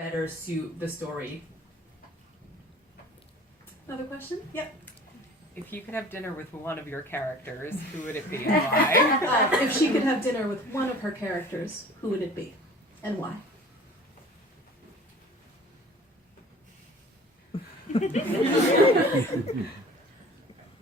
better suit the story. Another question? Yep. If you could have dinner with one of your characters, who would it be and why? If she could have dinner with one of her characters, who would it be and why?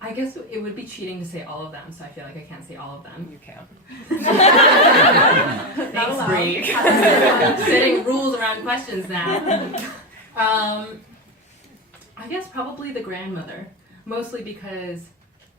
I guess it would be cheating to say all of them, so I feel like I can't say all of them. You can. Thanks, Bree. Setting rules around questions now. I guess probably the grandmother, mostly because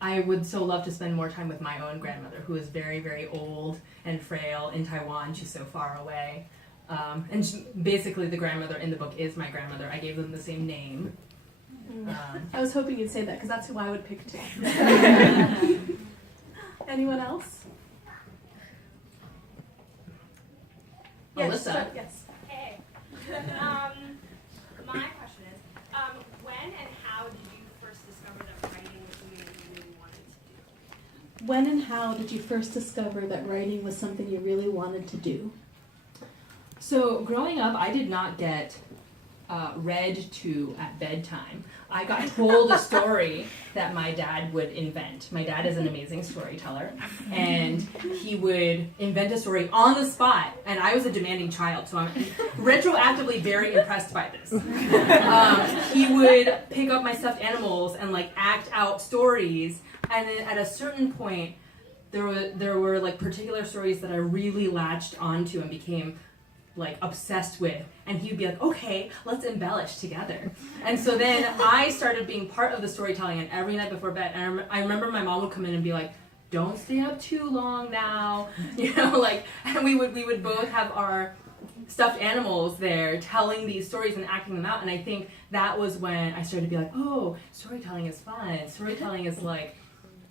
I would so love to spend more time with my own grandmother, who is very, very old and frail in Taiwan. She's so far away. And basically the grandmother in the book is my grandmother. I gave them the same name. I was hoping you'd say that because that's who I would pick too. Anyone else? Yes, Alyssa. start, yes. Hey. My question is, when and how did you first discover that writing was something that you really wanted to do? When and how did you first discover that writing was something you really wanted to do? So growing up, I did not get read to at bedtime. I got told a story that my dad would invent. My dad is an amazing storyteller, and he would invent a story on the spot, and I was a demanding child, so I'm retroactively very impressed by this. He would pick up my stuffed animals and like act out stories, and then at a certain point, there were like particular stories that I really latched onto and became like obsessed with, and he'd be like, okay, let's embellish together. And so then I started being part of the storytelling, and every night before bed, and I remember my mom would come in and be like, don't stay up too long now, you know, like, and we would both have our stuffed animals there telling these stories and acting them out. And I think that was when I started to be like, oh, storytelling is fun. Storytelling is like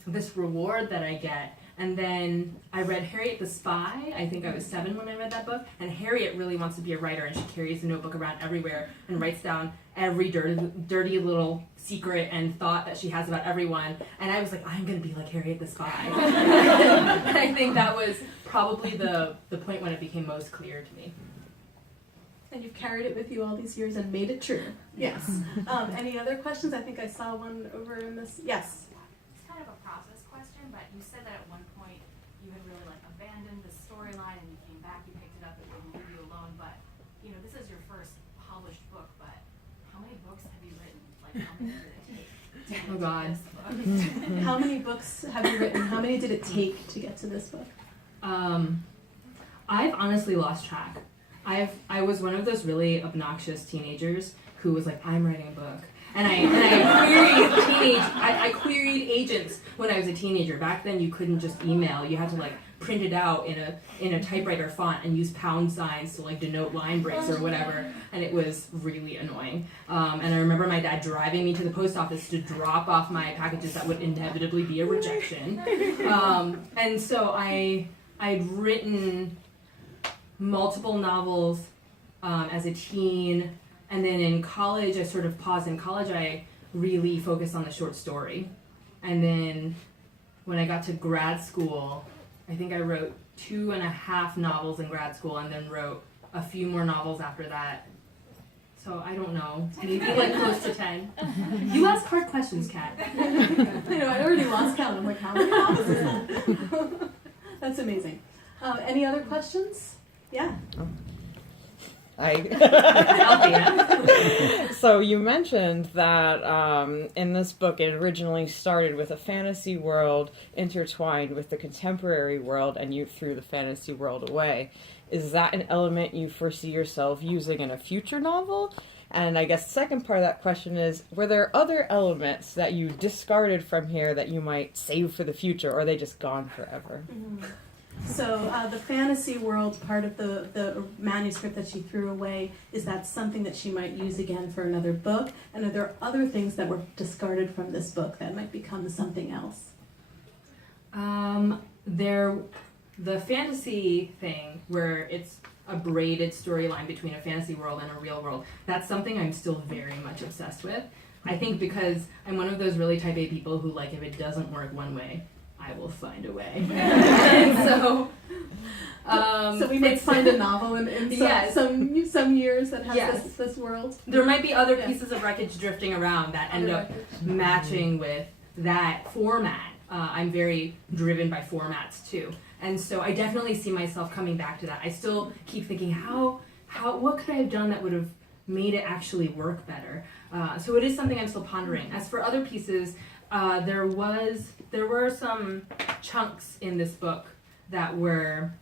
this reward that I get. And then I read Harriet the Spy. I think I was 7 when I read that book. And Harriet really wants to be a writer, and she carries a notebook around everywhere and writes down every dirty little secret and thought that she has about everyone. And I was like, I'm going to be like Harriet the Spy. And I think that was probably the point when it became most clear to me. And you've carried it with you all these years and made it true. Yes. Any other questions? I think I saw one over in this. Yes. It's kind of a process question, but you said that at one point you had really like abandoned the storyline and you came back, you picked it up, it wouldn't leave you alone. But you know, this is your first published book, but how many books have you written? Like, how many did it take to get Oh God. to this book? How many books have you written? How many did it take to get to this book? I've honestly lost track. I was one of those really obnoxious teenagers who was like, I'm writing a book. And I queried agents when I was a teenager. Back then you couldn't just email. You had to like print it out in a typewriter font and use pound signs to like denote line breaks or whatever. And it was really annoying. And I remember my dad driving me to the post office to drop off my packages that would inevitably be a rejection. And so I'd written multiple novels as a teen. And then in college, I sort of paused. In college, I really focused on the short story. And then when I got to grad school, I think I wrote 2.5 novels in grad school and then wrote a few more novels after that. So I don't know, maybe like close to 10. You ask hard questions, Kat. I know, I already lost count. I'm like, how many novels is that? That's amazing. Any other questions? Yeah. So you mentioned that in this book it originally started with a fantasy world intertwined with the contemporary world, and you threw the fantasy world away. Is that an element you foresee yourself using in a future novel? And I guess the second part of that question is, were there other elements that you discarded from here that you might save for the future, or are they just gone forever? Mm-hmm. So the fantasy world part of the manuscript that she threw away, is that something that she might use again for another book? And are there other things that were discarded from this book that might become something else? The fantasy thing, where it's a braided storyline between a fantasy world and a real world, that's something I'm still very much obsessed with. I think because I'm one of those really type A people who, like, if it doesn't work one way, I will find a way. And so. So we might find a novel in Yes. some years that has Yes. this world. There might be other Yeah. pieces of wreckage drifting around that end Other up wreckage. matching with that format. I'm very driven by formats too, and so I definitely see myself coming back to that. I still keep thinking, what could I have done that would have made it actually work better? So it is something I'm still pondering. As for other pieces, there were some chunks in this book that were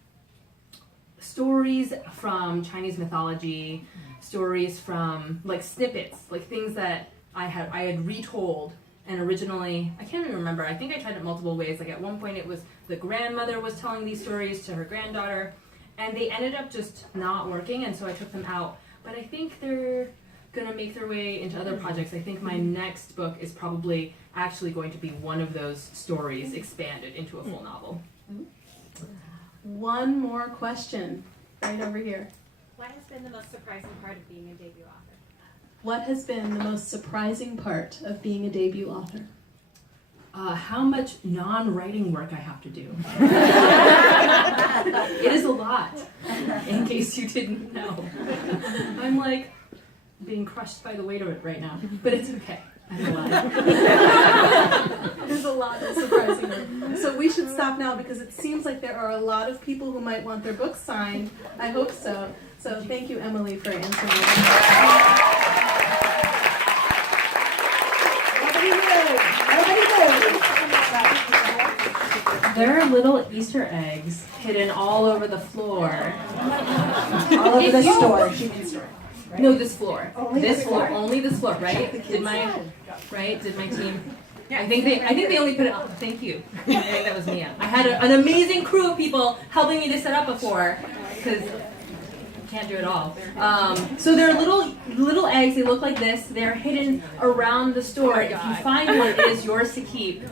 stories from Chinese mythology, stories from like snippets, like things that I had retold. And originally, I can't even remember, I think I tried it multiple ways. Like at one point it was the grandmother was telling these stories to her granddaughter, and they ended up just not working, and so I took them out. But I think they're gonna make their way into other projects. I think my next book is probably actually going to be one of those stories expanded into a full novel. One more question, right over here. What has been the most surprising part of being a debut author? What has been the most surprising part of being a debut author? How much non-writing work I have to do. It is a lot, in case you didn't know. I'm like being crushed by the weight of it right now, but it's okay. I'm alive. There's a lot that's surprising. So we should stop now because it seems like there are a lot of people who might want their books signed. I hope so. So thank you, Emily, for answering There are little Easter eggs hidden all over the floor. All over the store. She means store. Right? No, this floor. Only This this floor. floor? Only this floor, right? Did my team? I think they only put it. Oh, thank you. I think that was Mia. I had an amazing crew of people helping me to set up before, because can't do it all. So they're little eggs. They look like this. They're hidden around the store. If you find one, it is yours to keep.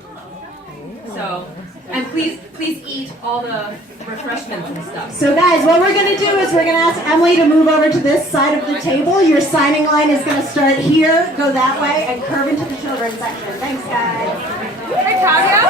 So, and please eat all the refreshments and stuff. So guys, what we're going to do is we're going to ask Emily to move over to this side of the table. Your signing line is going to start here, go that way, and curve into the children's section. Thanks, guys. Hey, Tavia!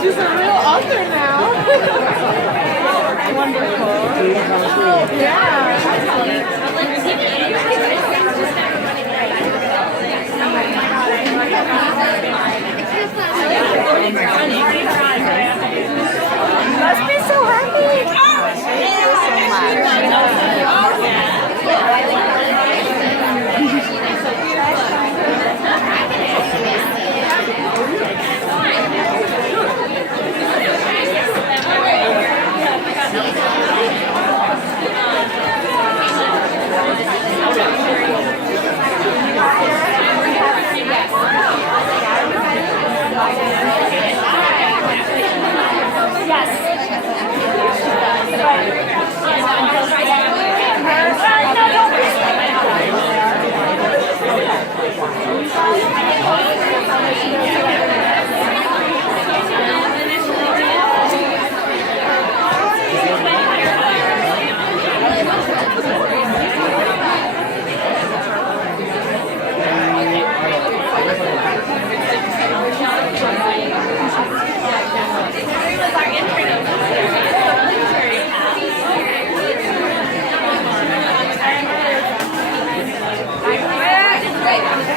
She's a real author now. Wonderful. Oh, yeah. Must be so happy.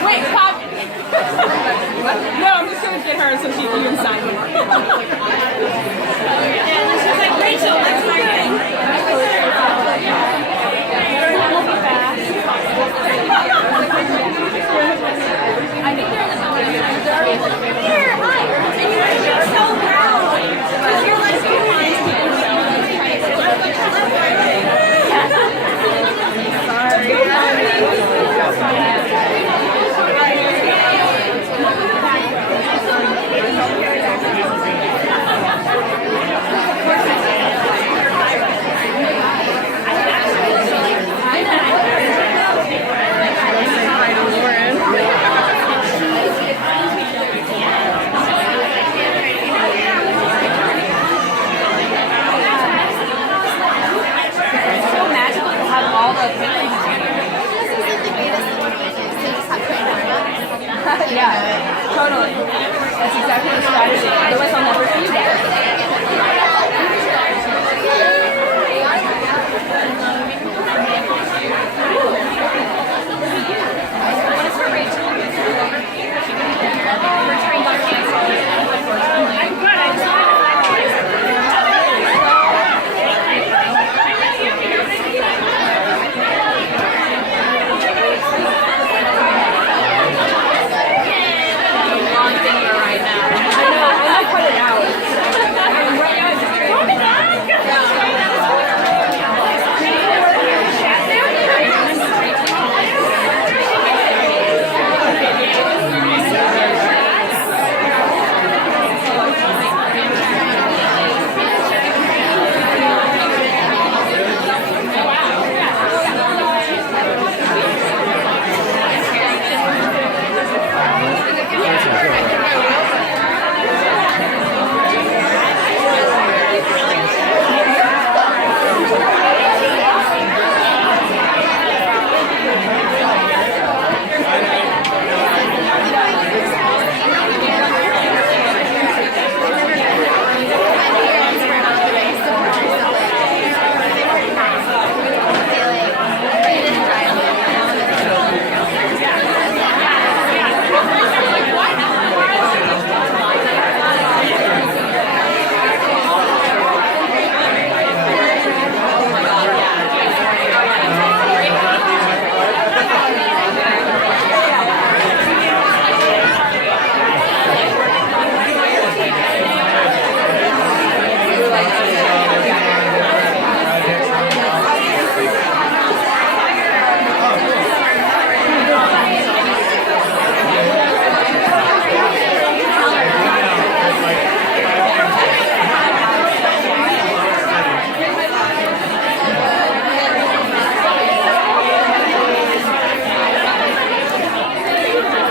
Wait, stop. No, her so she can sign it. And she's like, Rachel, that's my thing. I think they're in the building. Here, hi. And you're so proud. Because you're like, yeah, totally. That's exactly the strategy. Otherwise, I'll never see you guys. What is for Rachel? We're trained on cancel. I'm good. I just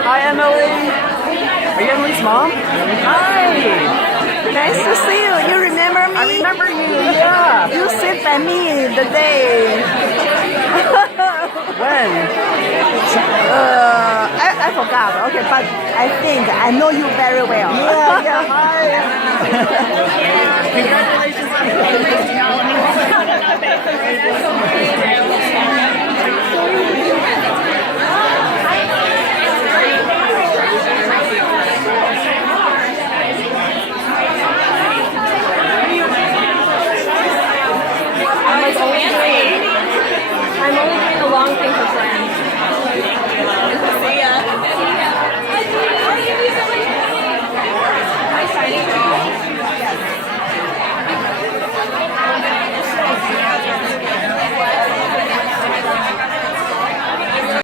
Hi, Emily. Are you Emily's mom? Hi. Nice to see you. You remember me? I remember you, yeah. You sit by me the day. When? I forgot. Okay, but I think I know you very well. Yeah, hi. Congratulations on